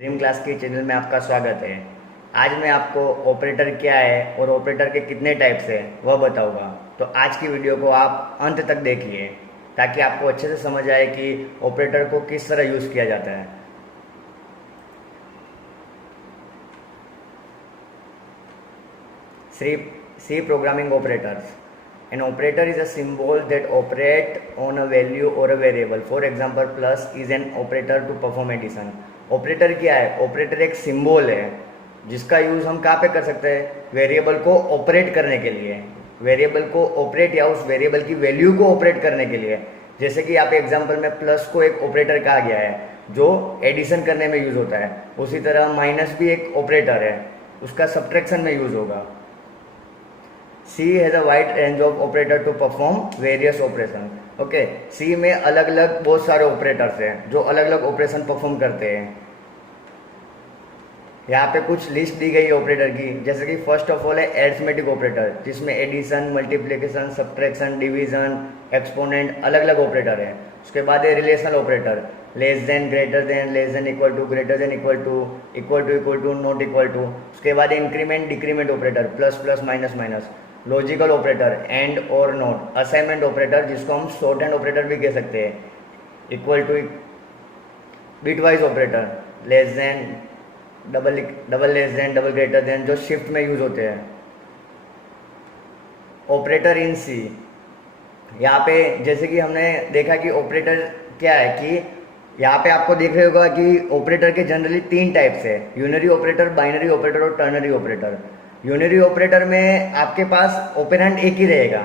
Dream class के channel में आपका स्वागत है। आज मैं आपको ऑपरेटर क्या है और ऑपरेटर के कितने टाइप्स है वह बताऊंगा। तो आज की वीडियो को आप अंत तक देखिए ताकि आपको अच्छे से समझ आए कि ऑपरेटर को किस तरह यूज़ किया जाता है। C programming operators. An operator is a symbol that operate on a value or a variable. For example, plus is an operator to perform addition. Operator क्या है? ऑपरेटर एक सिंबल है जिसका यूज हम कहाँ पे कर सकते हैं? वेरिएबल को ऑपरेट करने के लिए, वेरिएबल को ऑपरेट या उस वेरिएबल की वैल्यू को ऑपरेट करने के लिए। जैसे कि आप एग्जांपल में प्लस को एक ऑपरेटर कहा गया है जो एडिशन करने में यूज होता है। उसी तरह माइनस भी एक ऑपरेटर है, उसका सब्ट्रैक्शन में यूज होगा। C has a wide range of operator to perform various operation. Okay, C में अलग अलग बहुत सारे ऑपरेटर्स हैं जो अलग अलग ऑपरेशन परफॉर्म करते हैं। यहाँ पे कुछ लिस्ट दी गई है ऑपरेटर की, जैसे कि फर्स्ट ऑफ ऑल है एरिथमेटिक ऑपरेटर जिसमें addition, multiplication, subtraction, division, exponent अलग अलग ऑपरेटर है। उसके बाद है relational operator, less than, greater than, less than equal to, greater than equal to, equal to, not equal to. उसके बाद increment decrement operator, plus plus, minus minus, logical operator, and और not, assignment operator जिसको हम short hand operator भी कह सकते हैं, equal to, bitwise operator, less then, double less than, double greater than जो शिफ्ट में यूज होते हैं। ऑपरेटर इन सी, यहाँ पे जैसे कि हमने देखा कि ऑपरेटर क्या है कि यहाँ पे आपको देख रहे होगा कि ऑपरेटर के जनरली तीन टाइप्स है, यूनरी ऑपरेटर, बाइनरी ऑपरेटर और टर्नरी ऑपरेटर। यूनरी ऑपरेटर में आपके पास ऑपरेंड एक ही रहेगा।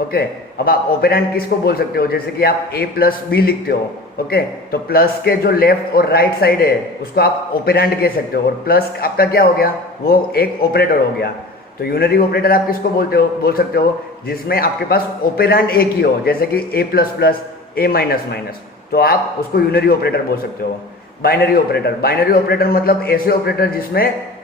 ओके, अब आप ऑपरेंड किसको बोल सकते हो? जैसे कि आप a प्लस बी लिखते हो, ओके, तो प्लस के जो लेफ्ट और राइट साइड है उसको आप ऑपरेंड कह सकते हो, और प्लस आपका क्या हो गया? वो एक ऑपरेटर हो गया। तो यूनरी ऑपरेटर आप किसको बोल सकते हो? जिसमें आपके पास ऑपरेंड एक ही हो, जैसे कि a plus plus, a minus minus, तो आप उसको यूनरी ऑपरेटर बोल सकते हो। बाइनरी ऑपरेटर, बाइनरी ऑपरेटर मतलब ऐसे ऑपरेटर जिसमें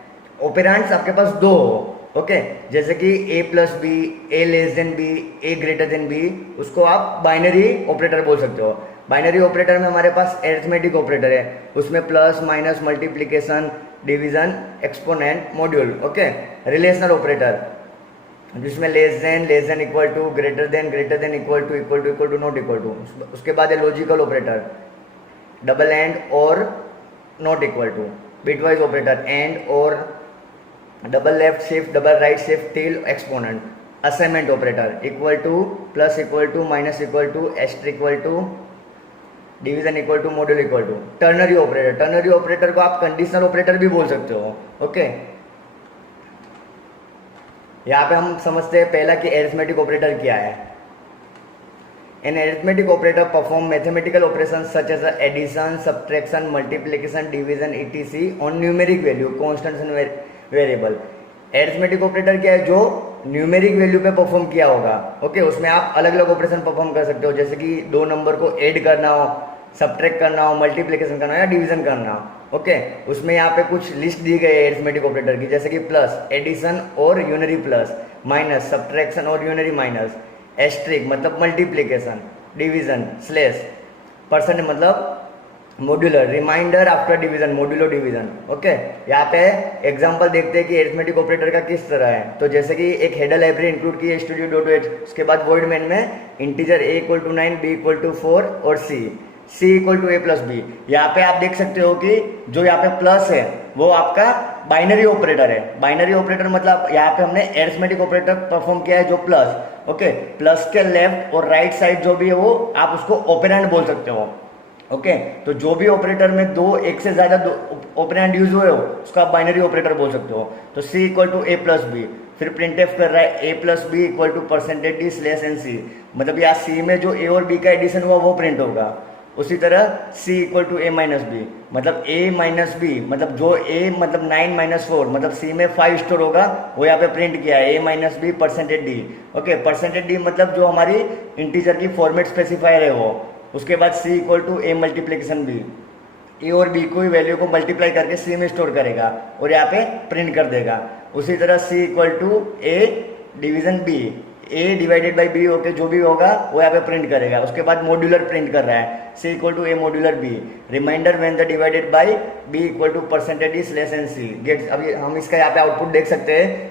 ऑपरेंड्स आपके पास दो हो। ओके, जैसे कि a plus B, a less than B, a greater than B, उसको आप बाइनरी ऑपरेटर बोल सकते हो। बाइनरी ऑपरेटर में हमारे पास एरिथमेटिक ऑपरेटर है, उसमें plus, minus, multiplication, division, exponent, module. Okay, relational operator जिसमें less than equal to, greater than equal to, not equal to. उसके बाद है लॉजिकल ऑपरेटर, डबल एंड और not equal to. Bitwise operator, and और, double left shift, double right shift, tilde, exponent. Assignment operator, equal to, plus equal to, minus equal to, aster equal to, division equal to, module equal to. Ternary operator, ternary operator को आप conditional operator भी बोल सकते हो। Okay, यहाँ पे हम समझते हैं पहला कि एरिथमेटिक ऑपरेटर क्या है। An arithmetic operator perform mathematical operations such as addition, subtraction, multiplication, division, etc. on numeric value, constants and variable. Arithmetic operator क्या है? जो न्यूमेरिक वैल्यू पे परफॉर्म किया होगा। ओके, उसमें आप अलग अलग ऑपरेशन परफॉर्म कर सकते हो, जैसे कि दो नंबर को ऐड करना हो, सब्ट्रैक्ट करना हो, मल्टीप्लिकेशन करना हो या डिवीजन करना हो। ओके, उसमें यहाँ पे कुछ लिस्ट दी गई है एरिथमेटिक ऑपरेटर की, जैसे कि प्लस, एडिशन और यूनरी प्लस, माइनस, सब्ट्रैक्शन और यूनरी माइनस, एस्ट्रिक मतलब मल्टीप्लिकेशन, डिवीजन, स्लेश, परसेंट मतलब modular, reminder after division, modulo division. Okay, यहाँ पे एग्जांपल देखते हैं कि एरिथमेटिक ऑपरेटर का किस तरह है। तो जैसे कि एक हेडर लाइब्रेरी इंक्लूड की है studio.h, उसके बाद वॉइड मेन में integer a equal to 9, b equal to 4 और c equal to a plus B. यहाँ पे आप देख सकते हो कि जो यहाँ पे प्लस है वो आपका बाइनरी ऑपरेटर है। बाइनरी ऑपरेटर मतलब यहाँ पे हमने एरिथमेटिक ऑपरेटर परफॉर्म किया है जो प्लस। ओके, प्लस के लेफ्ट और राइट साइड जो भी है वो आप उसको ऑपरेंड बोल सकते हो। ओके, तो जो भी ऑपरेटर में दो, एक से ज्यादा ऑपरेंड यूज हुए हो उसका आप बाइनरी ऑपरेटर बोल सकते हो। तो c equal to a plus B, फिर प्रिंटफ कर रहा है a plus B equal to percentage D slash N C, मतलब यहाँ c में जो a और b का एडिशन हुआ वो प्रिंट होगा। उसी तरह c equal to a minus B, मतलब a माइनस बी, मतलब जो a मतलब 9 माइनस 4, मतलब c में 5 स्टोर होगा वो यहाँ पे प्रिंट किया है, a minus B percentage D. Okay, percentage D मतलब जो हमारी इंटीजर की फॉर्मेट स्पेसिफायर है वो। उसके बाद c equal to a multiplication b, a और b को वैल्यू को मल्टीप्लाई करके c में स्टोर करेगा और यहाँ पे प्रिंट कर देगा। उसी तरह c equal to a division b, A divided by B, okay, जो भी होगा वो यहाँ पे प्रिंट करेगा। उसके बाद मॉड्यूलर प्रिंट कर रहा है, C equal to A modular B, reminder when the divided by B equal to percentage is less than C gets. अभी हम इसका यहाँ पे आउटपुट देख सकते हैं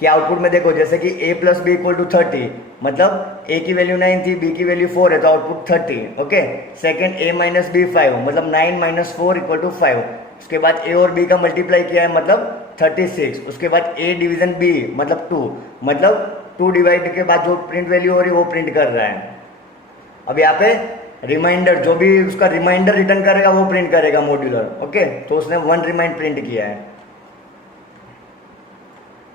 कि आउटपुट में देखो जैसे कि a plus B equal to 30, मतलब a की वैल्यू 9 थी, b की वैल्यू 4 है, तो output 30। Okay, second a minus B 5, मतलब 9 माइनस 4 इक्वल टू 5। उसके बाद a और b का मल्टीप्लाई किया है, मतलब 36। उसके बाद a डिवीजन b मतलब 2, मतलब 2 डिवाइड के बाद जो प्रिंट वैल्यू हो रही है वो प्रिंट कर रहा है। अब यहाँ पे रिमाइंडर, जो भी उसका रिमाइंडर रिटर्न करेगा वो प्रिंट करेगा मॉड्यूलर। ओके, तो उसने 1 रिमाइंड प्रिंट किया है।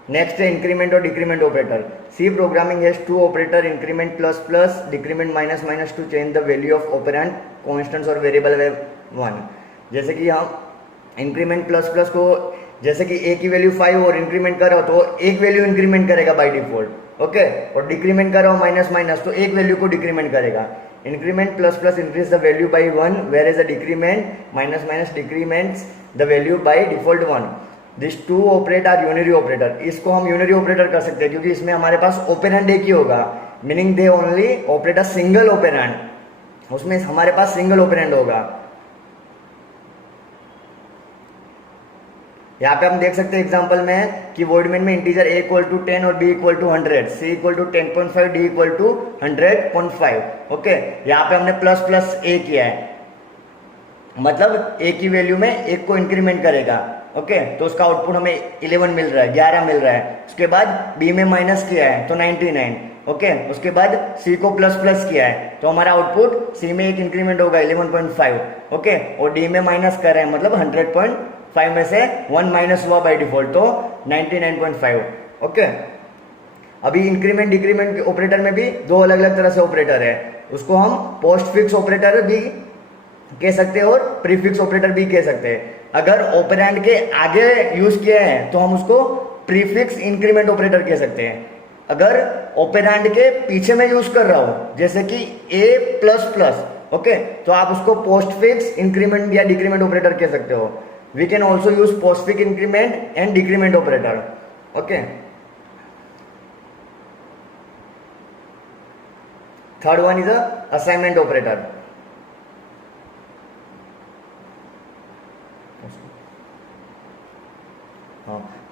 नेक्स्ट है इंक्रीमेंट और decrement operator. C programming has 2 operator, increment plus plus, decrement minus minus, to change the value of operand constants और वेरिएबल वे 1। जैसे कि हम इंक्रीमेंट प्लस प्लस को, जैसे कि ए की वैल्यू 5 और इंक्रीमेंट कर रहा हो तो एक वैल्यू इंक्रीमेंट करेगा बाय डिफॉल्ट। ओके, और डिक्रीमेंट कर रहा हो माइनस माइनस तो एक वैल्यू को डिक्रीमेंट करेगा। Increment plus plus increase the value by 1, where is the decrement minus minus decrements the value by default 1। This 2 operate are unary operator. इसको हम यूनरी ऑपरेटर कर सकते हैं क्योंकि इसमें हमारे पास ऑपरेंड एक ही होगा, meaning they only operate a single operand, उसमें हमारे पास सिंगल ऑपरेंड होगा। यहाँ पे हम देख सकते हैं एग्जांपल में कि वॉइड मेन में इंटीजर a इक्वल टू 10 और b equal to 100, c equal to 10.5, d equal to 100.5। Okay, यहाँ पे हमने प्लस प्लस a किया है, मतलब a की वैल्यू में एक को इंक्रीमेंट करेगा। ओके, तो उसका आउटपुट हमें 11 मिल रहा है, 11 मिल रहा है। उसके बाद b में माइनस किया है तो 99। ओके, उसके बाद c को प्लस प्लस किया है तो हमारा आउटपुट c में एक इंक्रीमेंट होगा 11.5। ओके, और d में माइनस कर रहे हैं मतलब 100.5 में से 1 माइनस हुआ बाय डिफॉल्ट तो 99.5। ओके, अभी इंक्रीमेंट डिक्रीमेंट ऑपरेटर में भी 2 अलग अलग तरह से ऑपरेटर है, उसको हम पोस्ट फिक्स ऑपरेटर भी कह सकते हैं और प्रीफिक्स ऑपरेटर भी कह सकते हैं। अगर ऑपरेंड के आगे यूज किए हैं तो हम उसको प्रीफिक्स इंक्रीमेंट ऑपरेटर कह सकते हैं। अगर ऑपरेंड के पीछे में यूज कर रहा हूं जैसे कि a प्लस प्लस, ओके, तो आप उसको पोस्ट फिक्स इंक्रीमेंट या डिक्रीमेंट ऑपरेटर कह सकते हो। We can also use postfix increment and decrement operator. Okay, third one is a assignment operator.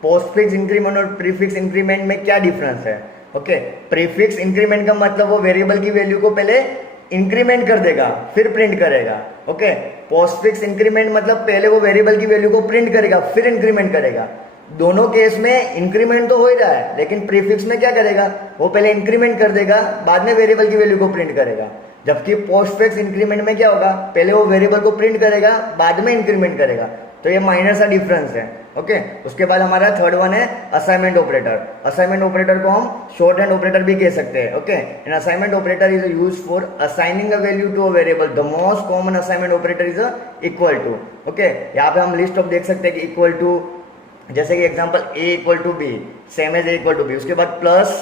Postfix increment और प्रीफिक्स इंक्रीमेंट में क्या डिफरेंस है? ओके, प्रीफिक्स इंक्रीमेंट का मतलब वो वेरिएबल की वैल्यू को पहले इंक्रीमेंट कर देगा फिर प्रिंट करेगा। ओके, पोस्ट फिक्स इंक्रीमेंट मतलब पहले वो वेरिएबल की वैल्यू को प्रिंट करेगा फिर इंक्रीमेंट करेगा। दोनों केस में इंक्रीमेंट तो हो ही रहा है, लेकिन प्रीफिक्स में क्या करेगा, वो पहले इंक्रीमेंट कर देगा बाद में वेरिएबल की वैल्यू को प्रिंट करेगा। जबकि पोस्ट फिक्स इंक्रीमेंट में क्या होगा, पहले वो वेरिएबल को प्रिंट करेगा बाद में इंक्रीमेंट करेगा। तो ये माइनर सा डिफरेंस है। ओके, उसके बाद हमारा थर्ड वन है असाइनमेंट ऑपरेटर। असाइनमेंट ऑपरेटर को हम शॉर्ट हैंड ऑपरेटर भी कह सकते हैं। Okay, an assignment operator is use for assigning a value to a variable. The most common assignment operator is equal to. Okay, यहाँ पे हम लिस्ट ऑफ देख सकते हैं कि इक्वल टू, जैसे कि example a equal to b, same as a equal to b. उसके बाद प्लस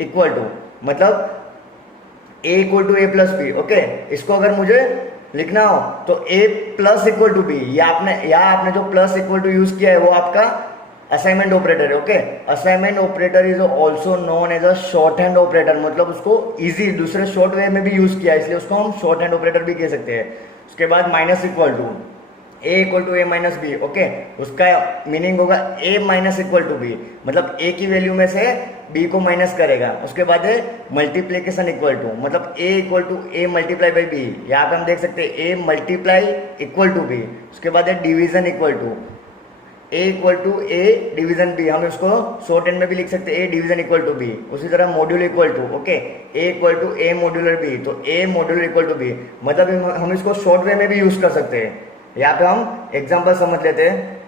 इक्वल टू, मतलब a equal to a plus b. Okay, इसको अगर मुझे लिखना हो तो a plus equal to b, या आपने जो प्लस इक्वल टू यूज किया है वो आपका असाइनमेंट ऑपरेटर है। Okay, assignment operator is also known as a short hand operator, मतलब उसको इजी दूसरे शॉर्ट वे में भी यूज किया है इसलिए उसको हम शॉर्ट हैंड ऑपरेटर भी कह सकते हैं। उसके बाद minus equal to, a equal to a minus b. Okay, उसका मीनिंग होगा a minus equal to B, मतलब a की वैल्यू में से b को माइनस करेगा। उसके बाद है मल्टीप्लीकेशन इक्वल टू, मतलब a equal to a multiply by b. यहाँ पे हम देख सकते हैं a multiply equal to b। उसके बाद है division equal to, a equal to a division b, हम इसको शॉर्ट हैंड में भी लिख सकते हैं a division equal to b। उसी तरह module equal to, okay, a equal to A modular b, तो a modular equal to b, मतलब हम इसको शॉर्ट वे में भी यूज कर सकते हैं। यहाँ पे हम एग्जांपल समझ लेते हैं।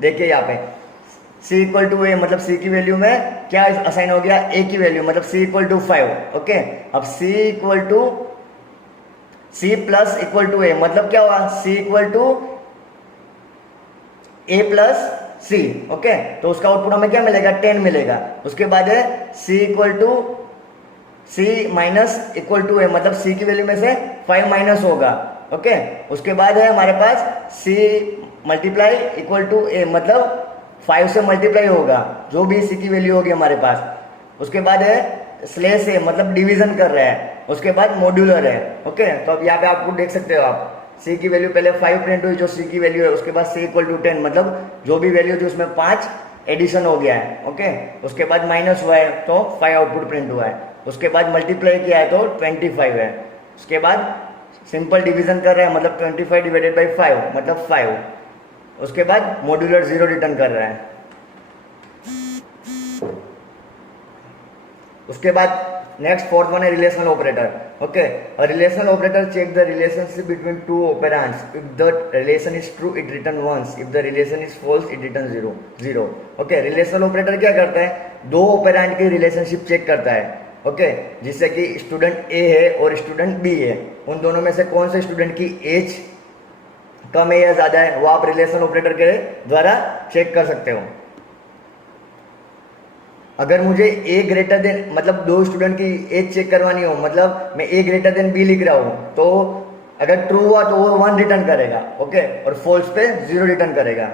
देखिए यहाँ पे c इक्वल टू ए, मतलब c की वैल्यू में क्या असाइन हो गया, a की वैल्यू, मतलब c इक्वल टू 5। ओके, अब c equal to c plus equal to a, मतलब क्या हुआ, c equal to a plus c। Okay, तो उसका आउटपुट हमें क्या मिलेगा, 10 मिलेगा। उसके बाद है c equal to c minus equal to a, मतलब c की वैल्यू में से 5 माइनस होगा। ओके, उसके बाद है हमारे पास c multiply equal to a, मतलब 5 से मल्टीप्लाई होगा, जो भी सी की वैल्यू होगी हमारे पास। उसके बाद है स्लेश है, मतलब डिवीजन कर रहा है। उसके बाद मॉड्यूलर है। ओके, तो अब यहाँ पे आपको देख सकते हो आप सी की वैल्यू पहले 5 प्रिंट हुई, जो सी की वैल्यू है। उसके बाद सी इक्वल टू 10, मतलब जो भी वैल्यू थी उसमें 5 एडिशन हो गया है। ओके, उसके बाद माइनस हुआ है तो 5 आउटपुट प्रिंट हुआ है। उसके बाद मल्टीप्लाई किया है तो 25 है। उसके बाद सिंपल डिवीजन कर रहा है, मतलब 25 डिवाइडेड बाई 5 मतलब 5। उसके बाद मॉड्यूलर 0 रिटर्न कर रहा है। उसके बाद नेक्स्ट फोर्थ वन है relational operator. Okay, relational operator check the relationship between two operands. If the relation is true it return ones, if the relation is false it return zero. Okay, relational operator क्या करता है, दो operand की relationship check करता है। Okay, जिससे कि student ए है और स्टूडेंट बी है, उन दोनों में से कौन से स्टूडेंट की एज कम है या ज्यादा है, वो आप रिलेशनल ऑपरेटर के द्वारा चेक कर सकते हो। अगर मुझे ए ग्रेटर देन, मतलब दो स्टूडेंट की एज चेक करवानी हो, मतलब मैं ए ग्रेटर देन बी लिख रहा हूं, तो अगर ट्रू हुआ तो वो 1 रिटर्न करेगा। ओके, और फॉल्स पे 0 रिटर्न करेगा।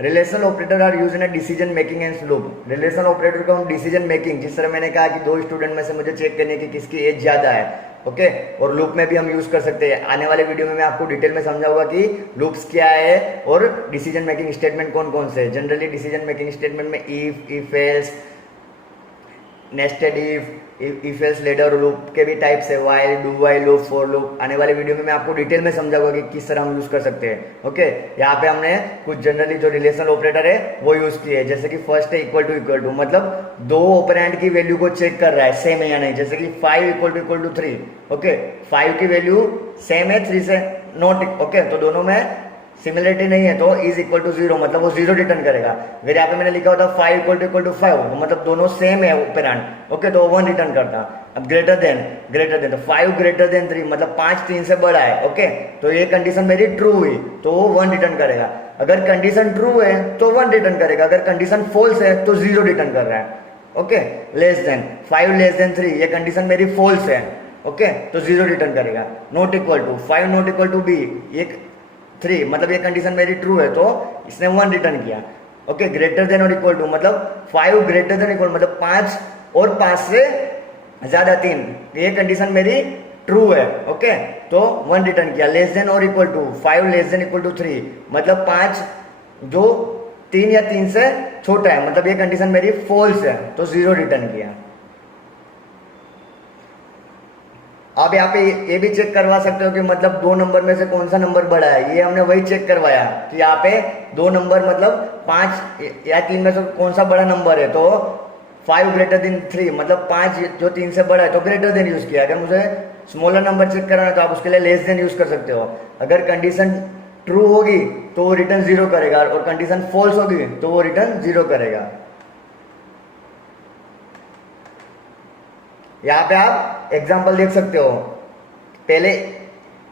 Relational operator are use in a decision making and loop. Relational operator को हम डिसीजन मेकिंग, जिस तरह मैंने कहा कि दो स्टूडेंट में से मुझे चेक करने की किसकी एज ज्यादा है। ओके, और लूप में भी हम यूज कर सकते हैं। आने वाले वीडियो में मैं आपको डिटेल में समझाऊंगा कि लूप्स क्या है और डिसीजन मेकिंग स्टेटमेंट कौन कौन से हैं। जनरली डिसीजन मेकिंग स्टेटमेंट में if else, nested if else ladder loop के भी टाइप्स है, while, do while loop, for loop. आने वाले वीडियो में मैं आपको डिटेल में समझाऊंगा कि किस तरह हम यूज कर सकते हैं। ओके, यहाँ पे हमने कुछ जनरली जो रिलेशनल ऑपरेटर है वो यूज किए हैं। जैसे कि फर्स्ट है इक्वल टू, मतलब दो ऑपरेंड की वैल्यू को चेक कर रहा है सेम है या नहीं। जैसे कि 5 इक्वल टू 3। ओके, 5 की वैल्यू सेम है 3 से नॉट। ओके, तो दोनों में सिमिलरिटी नहीं है तो इज इक्वल टू 0, मतलब वो 0 रिटर्न करेगा। अगर यहाँ पे मैंने लिखा होता 5 इक्वल टू 5, तो मतलब दोनों सेम है ऑपरेंड। ओके, तो 1 रिटर्न करता। अब ग्रेटर देन तो 5 ग्रेटर देन 3, मतलब 5 3 से बड़ा है। ओके, तो ये कंडीशन मेरी ट्रू हुई तो वो 1 रिटर्न करेगा। अगर कंडीशन ट्रू है तो 1 रिटर्न करेगा, अगर कंडीशन फॉल्स है तो 0 रिटर्न कर रहा है। Okay, less than 5 less then 3, ये कंडीशन मेरी फॉल्स है। ओके, तो 0 रिटर्न करेगा। Not equal to 5 not equal to b, एक 3, मतलब ये कंडीशन मेरी ट्रू है तो इसने 1 रिटर्न किया। ओके, ग्रेटर देन और इक्वल टू, मतलब 5 ग्रेटर देन इक्वल, मतलब 5 और 5 से ज्यादा 3, ये कंडीशन मेरी ट्रू है। ओके, तो 1 रिटर्न किया। लेस देन और equal to 5 less than equal to 3, मतलब 5 जो 3 या 3 से छोटा है, मतलब ये कंडीशन मेरी फॉल्स है तो 0 रिटर्न किया। आप यहाँ पे ये भी चेक करवा सकते हो कि मतलब दो नंबर में से कौन सा नंबर बड़ा है। ये हमने वही चेक करवाया कि यहाँ पे दो नंबर, मतलब 5 या 3 में से कौन सा बड़ा नंबर है, तो 5 ग्रेटर देन 3, मतलब 5 जो 3 से बड़ा है तो ग्रेटर देन यूज किया। अगर मुझे स्मॉलर नंबर चेक करना है तो आप उसके लिए लेस देन यूज कर सकते हो। अगर कंडीशन ट्रू होगी तो वो रिटर्न 0 करेगा, और कंडीशन फॉल्स होगी तो वो रिटर्न 0 करेगा। यहाँ पे आप एग्जाम्पल देख सकते हो। पहले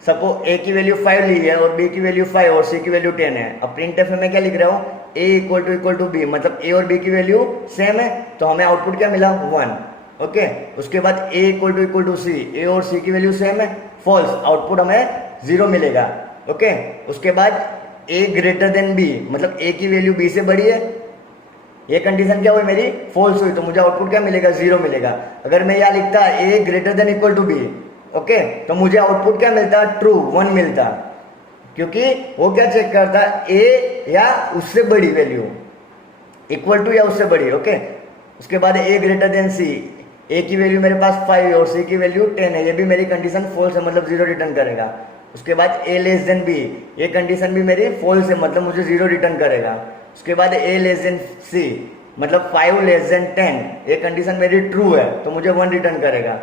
सपोज ए की वैल्यू 5 ली है और बी की वैल्यू 5 और सी की वैल्यू 10 है। अब प्रिंटफ में मैं क्या लिख रहा हूँ, ए इक्वल टू बी, मतलब ए और बी की वैल्यू सेम है तो हमें आउटपुट क्या मिला 1। ओके, उसके बाद ए इक्वल टू सी, ए और सी की वैल्यू सेम है, फॉल्स, आउटपुट हमें 0 मिलेगा। ओके, उसके बाद ए ग्रेटर देन बी, मतलब ए की वैल्यू बी से बड़ी है, ये कंडीशन क्या हुई मेरी फॉल्स हुई, तो मुझे आउटपुट क्या मिलेगा 0 मिलेगा। अगर मैं यहाँ लिखता A greater than equal to B, okay, तो मुझे आउटपुट क्या मिलता ट्रू 1 मिलता, क्योंकि वो क्या चेक करता ए या उससे बड़ी वैल्यू, इक्वल टू या उससे बड़ी। ओके, उसके बाद ए ग्रेटर देन सी, ए की वैल्यू मेरे पास 5 है और सी की वैल्यू 10 है, ये भी मेरी कंडीशन फॉल्स है, मतलब 0 रिटर्न करेगा। उसके बाद ए लेस देन बी, ये कंडीशन भी मेरी फॉल्स है, मतलब मुझे 0 रिटर्न करेगा। उसके बाद ए लेस देन सी, मतलब 5 लेस देन 10, ये कंडीशन मेरी ट्रू है तो मुझे 1 रिटर्न करेगा।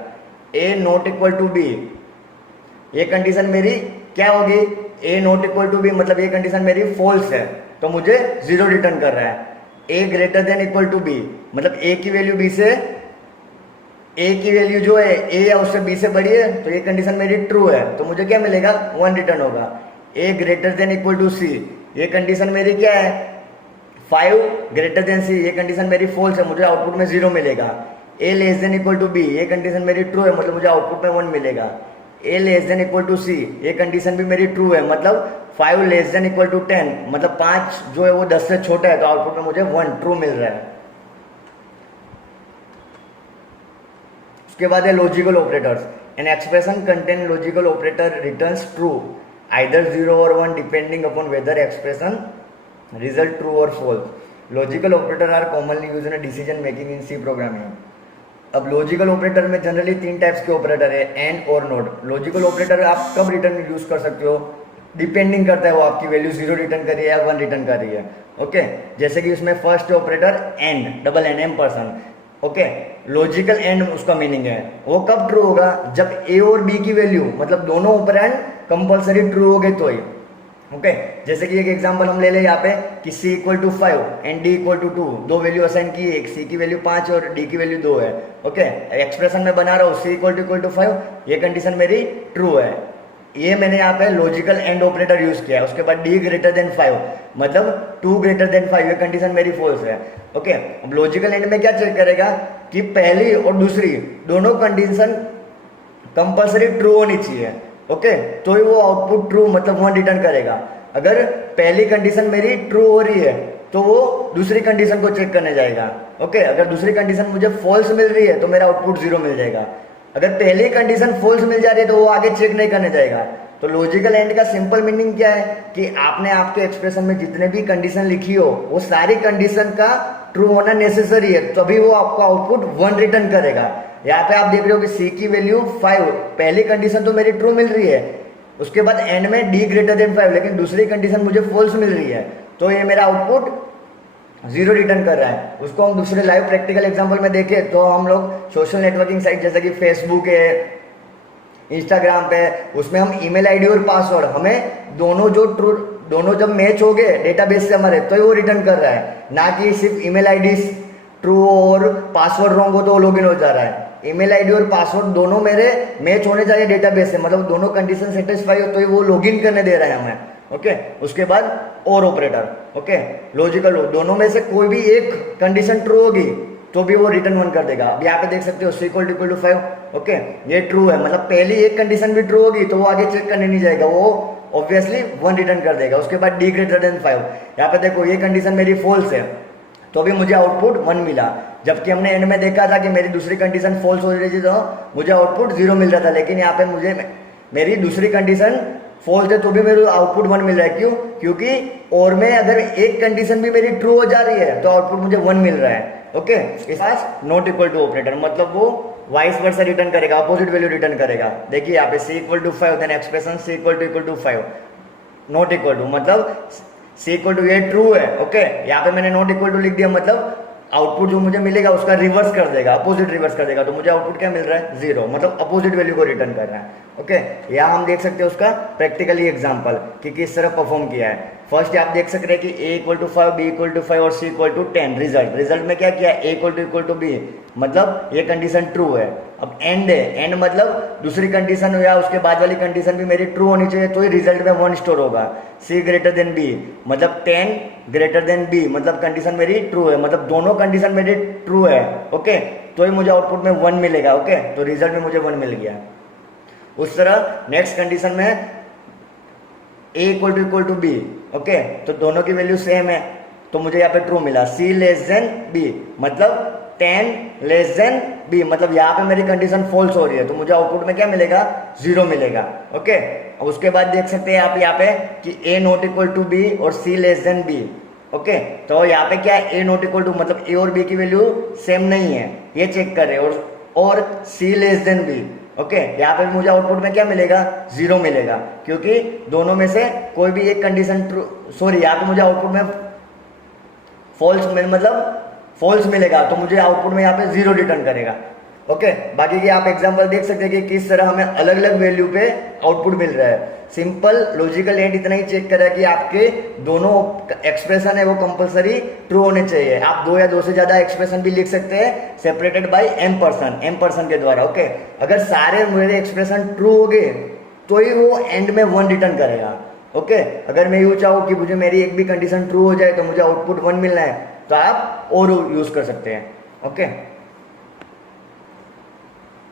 ए नॉट इक्वल टू बी, ये कंडीशन मेरी क्या होगी, ए नॉट इक्वल टू बी, मतलब ये कंडीशन मेरी फॉल्स है तो मुझे 0 रिटर्न कर रहा है। A greater than equal to B, मतलब ए की वैल्यू बी से, ए की वैल्यू जो है ए या उससे बी से बड़ी है तो ये कंडीशन मेरी ट्रू है तो मुझे क्या मिलेगा 1 रिटर्न होगा। ए greater than equal to C, ये कंडीशन मेरी क्या है 5 ग्रेटर देन सी, ये कंडीशन मेरी फॉल्स है, मुझे आउटपुट में 0 मिलेगा। A less than equal to B, ये कंडीशन मेरी ट्रू है, मतलब मुझे आउटपुट में 1 मिलेगा। A less than equal to C, ये कंडीशन भी मेरी ट्रू है, मतलब 5 लेस देन इक्वल टू 10, मतलब 5 जो है वो 10 से छोटा है, तो आउटपुट में मुझे 1 ट्रू मिल रहा है। उसके बाद है logical operators. An expression contain logical operator returns true either 0 or 1 depending upon whether expression result true or false. Logical operator are commonly use in decision making in C programming. अब logical operator में generally 3 types के operator है, and और not. Logical operator आप कब return use कर सकते हो, डिपेंडिंग करता है वो आपकी वैल्यू 0 रिटर्न कर रही है या 1 रिटर्न कर रही है। ओके, जैसे कि इसमें first operator and, double ampersand. Okay, logical and उसका मीनिंग है वो कब ट्रू होगा, जब ए और बी की वैल्यू मतलब दोनों ऑपरेंड कंपल्सरी ट्रू हो गए तो ही। ओके, जैसे कि एक एग्जांपल हम ले लें यहाँ पे कि c equal to 5 and d equal to 2, दो वैल्यू असाइन की, एक c की वैल्यू 5 और d की वैल्यू 2 है। ओके, एक्सप्रेशन में बना रहा हूँ c इक्वल टू 5, ये कंडीशन मेरी ट्रू है, ये मैंने यहाँ पे लॉजिकल एंड ऑपरेटर यूज किया है। उसके बाद d ग्रेटर देन 5 मतलब 2 ग्रेटर देन 5, ये कंडीशन मेरी फॉल्स है। ओके, अब लॉजिकल एंड में क्या चेक करेगा कि पहली और दूसरी दोनों कंडीशन कंपल्सरी ट्रू होनी चाहिए। ओके, तो ही वो आउटपुट ट्रू मतलब 1 रिटर्न करेगा। अगर पहली कंडीशन मेरी ट्रू हो रही है तो वो दूसरी कंडीशन को चेक करने जाएगा। ओके, अगर दूसरी कंडीशन मुझे फॉल्स मिल रही है तो मेरा आउटपुट 0 मिल जाएगा। अगर पहली कंडीशन फॉल्स मिल जा रही है तो वो आगे चेक नहीं करने जाएगा। तो लॉजिकल एंड का सिंपल मीनिंग क्या है कि आपने आपके एक्सप्रेशन में जितने भी कंडीशन लिखी हो वो सारी कंडीशन का ट्रू होना नेसेसरी है, तभी वो आपको आउटपुट 1 रिटर्न करेगा। यहाँ पे आप देख रहे हो कि सी की वैल्यू 5, पहली कंडीशन तो मेरी ट्रू मिल रही है, उसके बाद एंड में डी ग्रेटर देन 5, लेकिन दूसरी कंडीशन मुझे फॉल्स मिल रही है, तो ये मेरा आउटपुट 0 रिटर्न कर रहा है। उसको हम दूसरे लाइव प्रैक्टिकल एग्जांपल में देखें तो हम लोग सोशल नेटवर्किंग साइट जैसे कि फेसबुक है, इंस्टाग्राम पे, उसमें हम ईमेल आईडी और पासवर्ड, हमें दोनों जब मैच हो गए डेटाबेस से हमारे, तो वो रिटर्न कर रहा है, ना कि सिर्फ ईमेल आईडी ट्रू और पासवर्ड रॉन्ग हो तो लॉगिन हो जा रहा है। ईमेल आईडी और पासवर्ड दोनों मेरे मैच होने चाहिए डेटाबेस से, मतलब दोनों कंडीशन सेटिस्फाई हो तो वो लॉगिन करने दे रहा है हमें। ओके, उसके बाद और ऑपरेटर। ओके, लॉजिकल दोनों में से कोई भी एक कंडीशन ट्रू होगी तो भी वो रिटर्न 1 कर देगा। अब यहाँ पे देख सकते हो c इक्वल टू 5। ओके, ये ट्रू है, मतलब पहली एक कंडीशन भी ट्रू होगी तो वो आगे चेक करने नहीं जाएगा, वो ऑब्वियसली 1 रिटर्न कर देगा। उसके बाद d ग्रेटर देन 5, यहाँ पे देखो ये कंडीशन मेरी फॉल्स है तो भी मुझे आउटपुट 1 मिला, जबकि हमने एंड में देखा था कि मेरी दूसरी कंडीशन फॉल्स हो रही थी तो मुझे आउटपुट 0 मिल रहा था, लेकिन यहाँ पे मुझे मेरी दूसरी कंडीशन फॉल्स है तो भी मेरे आउटपुट 1 मिल रहा है। क्यों? क्योंकि और में अगर एक कंडीशन भी मेरी ट्रू हो जा रही है तो आउटपुट मुझे 1 मिल रहा है। ओके, इस पास नॉट इक्वल टू ऑपरेटर, मतलब वो वाइस वर्सा रिटर्न करेगा, अपोजिट वैल्यू रिटर्न करेगा। देखिए यहाँ पे c equal to 5, then expression c equal to 5, not equal to मतलब c इक्वल टू ये ट्रू है। ओके, यहाँ पे मैंने नॉट इक्वल टू लिख दिया, मतलब आउटपुट जो मुझे मिलेगा उसका रिवर्स कर देगा, अपोजिट रिवर्स कर देगा, तो मुझे आउटपुट क्या मिल रहा है 0, मतलब अपोजिट वैल्यू को रिटर्न कर रहा है। ओके, यहाँ हम देख सकते हैं उसका प्रैक्टिकली एग्जांपल कि किस तरह परफॉर्म किया है। फर्स्ट आप देख सकते हैं कि a equal to 5, b equal to 5 और c इक्वल टू 10। रिजल्ट में क्या किया, a इक्वल टू b, मतलब ये कंडीशन ट्रू है। अब एंड है, एंड मतलब दूसरी कंडीशन या उसके बाद वाली कंडीशन भी मेरी ट्रू होनी चाहिए तो ही रिजल्ट में 1 स्टोर होगा। c ग्रेटर देन b मतलब 10 ग्रेटर देन b, मतलब कंडीशन मेरी ट्रू है, मतलब दोनों कंडीशन मेरी ट्रू है। ओके, तो ही मुझे आउटपुट में 1 मिलेगा। ओके, तो रिजल्ट में मुझे 1 मिल गया। उस तरह नेक्स्ट कंडीशन में a equal to b। Okay, तो दोनों की वैल्यू सेम है तो मुझे यहाँ पे ट्रू मिला। c लेस देन b मतलब 10 लेस देन b, मतलब यहाँ पे मेरी कंडीशन फॉल्स हो रही है तो मुझे आउटपुट में क्या मिलेगा 0 मिलेगा। ओके, उसके बाद देख सकते हैं आप यहाँ पे कि a not equal to b और c less than b। Okay, तो यहाँ पे क्या है, a नॉट इक्वल टू मतलब a और b की वैल्यू सेम नहीं है, ये चेक कर रहे हैं, और c less than b। Okay, यहाँ पे मुझे आउटपुट में क्या मिलेगा 0 मिलेगा, क्योंकि दोनों में से कोई भी एक कंडीशन ट्रू, सॉरी यहाँ पे मुझे आउटपुट में फॉल्स मिलेगा तो मुझे आउटपुट में यहाँ पे 0 रिटर्न करेगा। ओके, बाकी की आप एग्जांपल देख सकते हैं कि किस तरह हमें अलग अलग वैल्यू पे आउटपुट मिल रहा है। सिंपल लॉजिकल एंड इतना ही चेक करा कि आपके दोनों एक्सप्रेशन है वो कंपलसरी ट्रू होने चाहिए। आप 2 या 2 से ज्यादा एक्सप्रेशन भी लिख सकते हैं सेपरेटेड बाय एम पर्सन के द्वारा। ओके, अगर सारे मेरे एक्सप्रेशन ट्रू हो गए तो ही वो एंड में 1 रिटर्न करेगा। ओके, अगर मैं यूँ चाहूँ कि मुझे मेरी एक भी कंडीशन ट्रू हो जाए तो मुझे आउटपुट 1 मिलना है तो आप और यूज कर सकते हैं। Okay,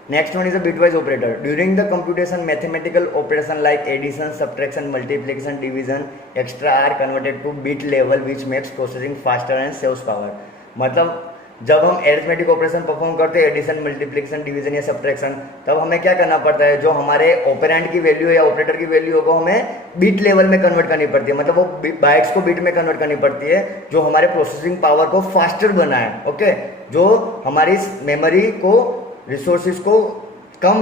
Next one is a bitwise operator. During the computation, mathematical operation like addition, subtraction, multiplication, division, extra are converted to bit level, which makes processing faster and saves power. मतलब जब हम arithmetic operation perform करते हैं, addition, multiplication, division या subtraction, तब हमें क्या करना पड़ता है, जो हमारे ऑपरेंड की वैल्यू या ऑपरेटर की वैल्यू को हमें बिट लेवल में कन्वर्ट करनी पड़ती है, मतलब वो बाइट्स को बिट में कन्वर्ट करनी पड़ती है, जो हमारे प्रोसेसिंग पावर को फास्टर बनाए, ओके, जो हमारी मेमोरी को, रिसोर्सिस को कम,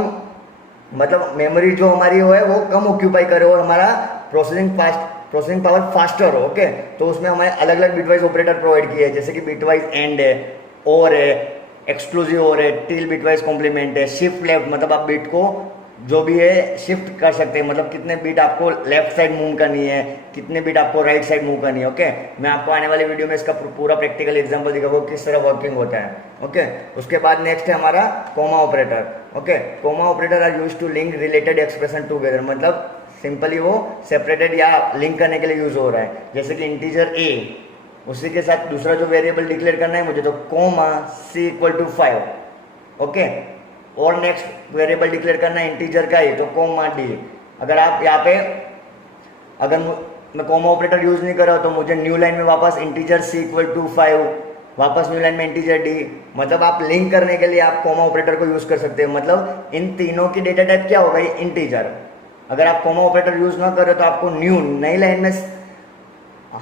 मतलब मेमोरी जो हमारी है वो कम ऑक्यूपाई करे और हमारा प्रोसेसिंग पावर फास्टर हो, ओके। तो उसमें हमें अलग अलग बिटवाइज ऑपरेटर प्रोवाइड किए हैं, जैसे कि बिटवाइज एंड है, और है, एक्सक्लूसिव और है, टिल बिटवाइज कॉम्प्लीमेंट है, शिफ्ट लेफ्ट, मतलब आप बिट को जो भी है शिफ्ट कर सकते हैं, मतलब कितने बिट आपको लेफ्ट साइड मूव करनी है, कितने बिट आपको राइट साइड मूव करनी है, ओके। मैं आपको आने वाले वीडियो में इसका पूरा प्रैक्टिकल एग्जांपल दिखाऊंगा किस तरह वर्किंग होता है, ओके। उसके बाद नेक्स्ट है हमारा comma operator, okay. Comma operator are use to link related expression together, मतलब सिंपली वो सेपरेटेड या लिंक करने के लिए यूज हो रहा है, जैसे कि इंटीजर ए, उसी के साथ दूसरा जो वेरिएबल डिक्लेयर करना है मुझे, तो कोमा c = 5, ओके। और नेक्स्ट वेरिएबल डिक्लेयर करना है इंटीजर का ही, तो कोमा d। अगर आप यहाँ पे, अगर मैं कोमा ऑपरेटर यूज नहीं कर रहा तो मुझे न्यू लाइन में वापस इंटीजर c = 5, वापस न्यू लाइन में इंटीजर d, मतलब आप लिंक करने के लिए आप कोमा ऑपरेटर को यूज कर सकते हैं। मतलब इन तीनों की डेटा टाइप क्या होगा, इंटीजर। अगर आप कोमा ऑपरेटर यूज ना करें तो आपको नई लाइन में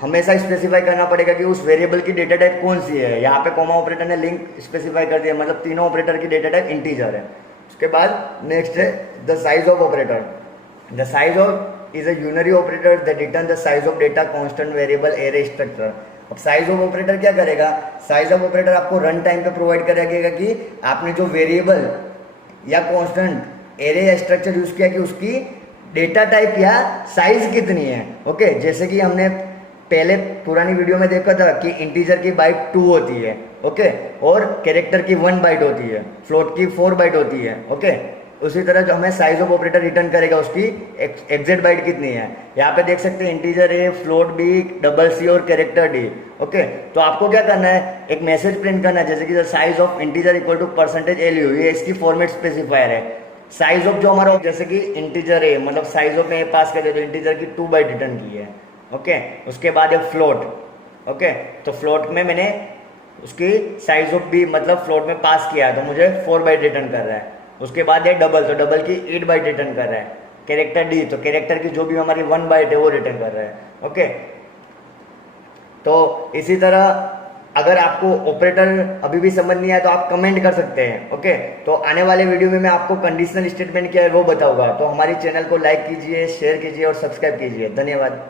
हमेशा स्पेसिफाई करना पड़ेगा कि उस वेरिएबल की डेटा टाइप कौन सी है। यहाँ पे कोमा ऑपरेटर ने लिंक स्पेसिफाई कर दिया, मतलब तीनों ऑपरेटर की डेटा टाइप इंटीजर है। उसके बाद नेक्स्ट है the size of operator. The size of is a unary operator that return the size of data constant variable array structure. अब साइज ऑफ ऑपरेटर क्या करेगा, साइज ऑफ ऑपरेटर आपको run time पे provide करेगा कि आपने जो वेरिएबल या कांस्टेंट एरे या स्ट्रक्चर यूज किया कि उसकी डेटा टाइप या साइज कितनी है, ओके। जैसे कि हमने पहले पुरानी वीडियो में देखा था कि इंटीजर की बाइट 2 होती है, ओके, और कैरेक्टर की 1 बाइट होती है, फ्लोट की 4 बाइट होती है, ओके। उसी तरह जो हमें साइज ऑफ ऑपरेटर रिटर्न करेगा उसकी एग्जैक्ट बाइट कितनी है। यहाँ पे देख सकते हैं integer a, float B, double C और कैरेक्टर डी, ओके। तो आपको क्या करना है, एक मैसेज प्रिंट करना है, जैसे कि साइज ऑफ इंटीजर = %LU, ये इसकी फॉर्मेट स्पेसिफायर है। साइज ऑफ जो हमारा, जैसे कि इंटीजर ए, मतलब साइज ऑफ में पास कर दिया तो इंटीजर की 2 बाइट रिटर्न की है, ओके। उसके बाद है फ्लोट, ओके। तो फ्लोट में मैंने उसकी साइज ऑफ बी, मतलब फ्लोट में पास किया तो मुझे 4 बाइट रिटर्न कर रहा है। उसके बाद है डबल, तो डबल की 8 बाइट रिटर्न कर रहा है। कैरेक्टर डी, तो कैरेक्टर की जो भी हमारी 1 बाइट है वो रिटर्न कर रहा है, ओके। तो इसी तरह अगर आपको ऑपरेटर अभी भी समझ नहीं आया तो आप कमेंट कर सकते हैं, ओके। तो आने वाले वीडियो में मैं आपको कंडीशनल स्टेटमेंट क्या है वो बताऊंगा। तो हमारे चैनल को लाइक कीजिए, शेयर कीजिए और सब्सक्राइब कीजिए। धन्यवाद।